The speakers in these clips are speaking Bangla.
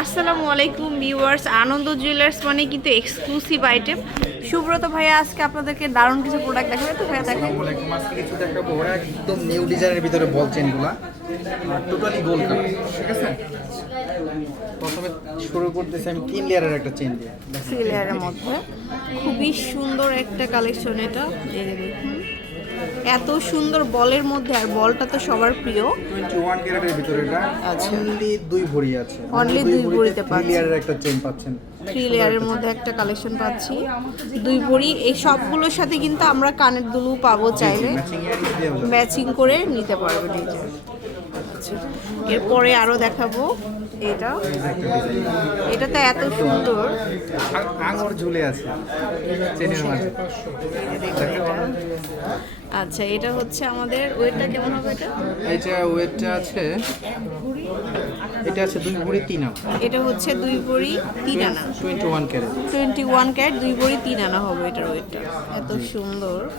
আসসালামু আলাইকুম ভিউয়ার্স আনন্দ জুয়েলার্স মানে কিন্তু এক্সক্লুসিভ আইটেম সুব্রত ভাইয়া আজকে আপনাদেরকে দারুণ কিছু প্রোডাক্ট দেখাবে। তো ভাইয়া দেখেন। আজকে কিছু দেখাবো ওরা একদম নিউ ডিজাইনের ভিতরে বল চেনগুলা টোটালি গোল কালার ঠিক আছে? প্রথমে শুরু করতেছি আমি তিন লেয়ারের একটা চেন দিয়ে। সিলিয়ারের মধ্যে। খুবই সুন্দর একটা কালেকশন এটা। এই দেখুন। এত সুন্দর বলের মধ্যে আর বলটা তো সবার প্রিয় টোয়েন্টি ওয়ান ক্যারেটের ভিতরে এটা। অনলি দুই ভরি আছে অনলি দুই ভরিতে থ্রি পাচ্ছেন। লেয়ারের একটা চেন পাচ্ছেন থ্রি লেয়ারের মধ্যে একটা কালেকশন পাচ্ছি দুই ভরি এই সবগুলোর সাথে কিন্তু আমরা কানের দুলু পাবো চাইলে ম্যাচিং করে নিতে পারবেন এই। এরপরে আরও দেখাবো এটা। এটা তো এত সুন্দর। আ- আঙুর ঝুলে আছে। চেনের মাঝে। আচ্ছা এটা হচ্ছে আমাদের ওয়েটটা কেমন হবে এটা? এটা ওয়েটটা আছে এটা আছে দুই ভরি তিন আনা। এটা হচ্ছে দুই ভরি তিন আনা। Twenty one carat twenty one carat দুই ভরি তিন আনা হবে এটার ওয়েটটা। এত সুন্দর।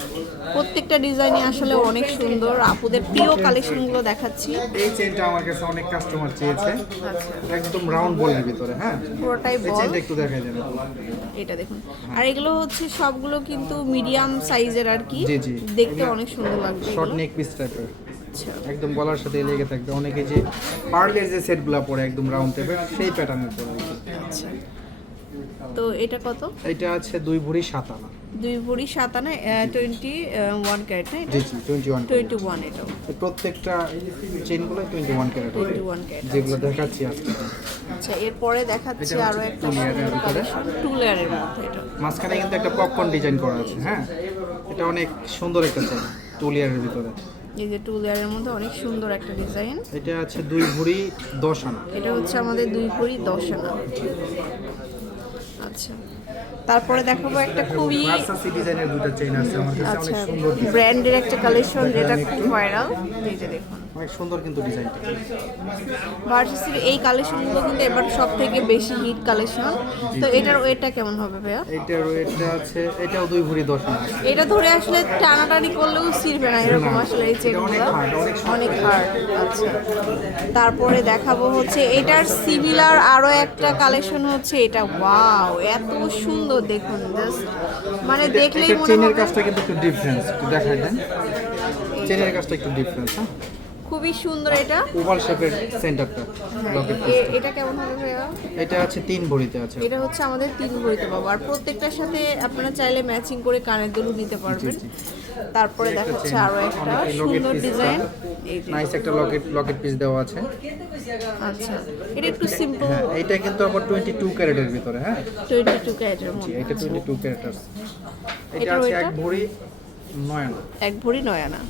প্রত্যেকটা ডিজাইনই আসলে অনেক সুন্দর। আপুদের প্রিয় কালেকশনগুলো দেখাচ্ছি। এই চেনটা আমার কাছে অনেক কাস্টমার চেয়েছে। আচ্ছা। একদম রাউন্ড বলের ভিতরে হ্যাঁ? পুরোটাই বল এটা একটু দেখাই দেন। এটা দেখুন। আর এগুলো হচ্ছে সবগুলো কিন্তু মিডিয়াম সাইজের আর কি। দেখতে অনেক সুন্দর লাগবে শর্ট নেক পিস টাইপের একদম গলার সাথে লেগে থাকবে। অনেকে যে পার্লের যে সেটগুলো পরে একদম রাউন্ড টাইপের সেই প্যাটার্নের পরে। আচ্ছা। তো এটা কত? এটা আছে দুই ভরি সাত আনা। দুই ভরি সাত আনা টোয়েন্টি ওয়ান ক্যারেট না জি টোয়েন্টি ওয়ান টোয়েন্টি ওয়ান এটাও প্রত্যেকটা চেনগুলো twenty one carat twenty one carat যেগুলো দেখাচ্ছি আজকে। আচ্ছা এরপরে দেখাচ্ছি এটা আরও একটা টু লেয়ারের মধ্যে এটা। মাঝখানে কিন্তু একটা পপকর্ন ডিজাইন করা আছে হ্যাঁ? এটা অনেক সুন্দর একটা চেন টু লেয়ারের ভিতরে। এই যে টু লেয়ারের মধ্যে অনেক সুন্দর একটা ডিজাইন এটা আছে দুই ভরি দশ আনা। এটা হচ্ছে আমাদের দুই ভরি দশ আনা। আচ্ছা তারপরে দেখাবো একটা খুবই ডিজাইনের দুটো চেন আছে আমার কাছে অনেক আচ্ছা সুন্দর ব্র্যান্ডের একটা কালেকশন যেটা খুব ভাইরাল এই দেখুন। অনেক সুন্দর কিন্তু ডিজাইনটা ভার্সিসির এই কালেকশনগুলো কিন্তু এবার সব থেকে বেশি হিট কালেকশন তো এটার ওয়েটটা কেমন হবে ভাইয়া? এটার ওয়েটটা আছে এটাও দুই ভরি দশ আনা এটা ধরে আসলে টানাটানি করলেও ছিড়বে না এরকম আসলে এই চেনগুলো অনেক হার্ড আচ্ছা। তারপরে দেখাবো হচ্ছে এটার সিমিলার আরও একটা কালেকশন হচ্ছে এটা ওয়াও এত সুন্দর দেখুন জাস্ট মানে দেখলেই মনে চেনের কাজটা কিন্তু একটু ডিফারেন্স একটু দেখাই দেন। চেনের কাজটা একটু ডিফারেন্স হ্যাঁ? খুবই সুন্দর এটা। ওভাল শেপের সেন্টারটা এটা কেমন হবে ভাইয়া? এটা আছে তিন ভরিতে আছে। এটা হচ্ছে আমাদের তিন ভরিতে পাবো। আর প্রত্যেকটার সাথে আপনারা চাইলে ম্যাচিং করে কানের দুলু নিতে পারবেন। তারপরে দেখা দেখাচ্ছে আরও একটা সুন্দর ডিজাইন নাইস একটা লকেট লকেট পিস দেওয়া আছে। আচ্ছা এটা একটু সিম্পল হ্যাঁ এটা কিন্তু আবার টোয়েন্টি টু ক্যারেটের ভিতরে হ্যাঁ? টোয়েন্টি টু ক্যারেটের মধ্যে এটা টোয়েন্টি টু ক্যারেটার। এটা আছে এক ভরি এক ভরি নয় আনা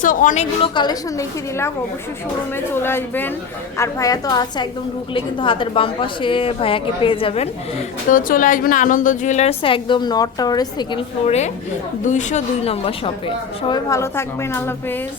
সো অনেকগুলো কালেকশন দেখিয়ে দিলাম। অবশ্যই শোরুমে চলে আসবেন। আর ভাইয়া তো আছে, একদম ঢুকলে কিন্তু হাতের বাম পাশে ভাইয়াকে পেয়ে যাবেন। তো চলে আসবেন আনন্দ জুয়েলার্স একদম নর্থ টাওয়ারের সেকেন্ড ফ্লোরে দুইশো দুই নম্বর শপে সবাই ভালো থাকবেন। আল্লাহ হাফেজ।